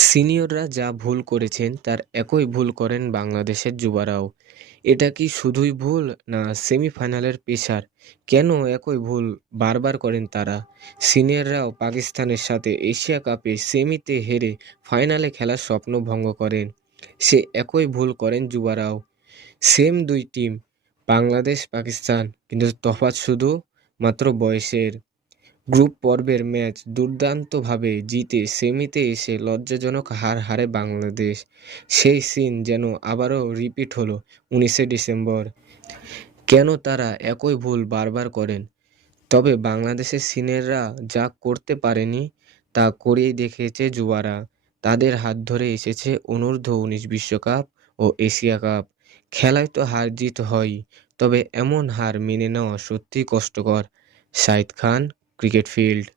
সিনিয়ররা যা ভুল করেছেন তার একই ভুল করেন বাংলাদেশের যুবারাও। এটা কি শুধুই ভুল, না সেমিফাইনালের পেসার? কেন একই ভুল বারবার করেন তারা? সিনিয়ররাও পাকিস্তানের সাথে এশিয়া কাপে সেমিতে হেরে ফাইনালে খেলার স্বপ্ন ভঙ্গ করেন। সে একই ভুল করেন যুবারাও। সেম দুই টিম, বাংলাদেশ পাকিস্তান, কিন্তু তফাৎ শুধু মাত্র বয়সের। গ্রুপ পর্বের ম্যাচ দুর্দান্তভাবে জিতে সেমিতে এসে লজ্জাজনক হার হারে বাংলাদেশ। সেই সিন যেন আবারও রিপিট হলো ১৯শে ডিসেম্বর। কেন তারা একই ভুল বারবার করেন? তবে বাংলাদেশের সিনিয়ররা যা করতে পারেনি তা করেই দেখিয়েছে যুবারা। তাদের হাত ধরে এসেছে অনূর্ধ্ব-১৯ বিশ্বকাপ ও এশিয়া কাপ। খেলায় তো হার-জিত হয়ই, তবে এমন হার মেনে নেওয়া সত্যিই কষ্টকর। শাহিদ খান, ক্রিকেট ফিল্ড।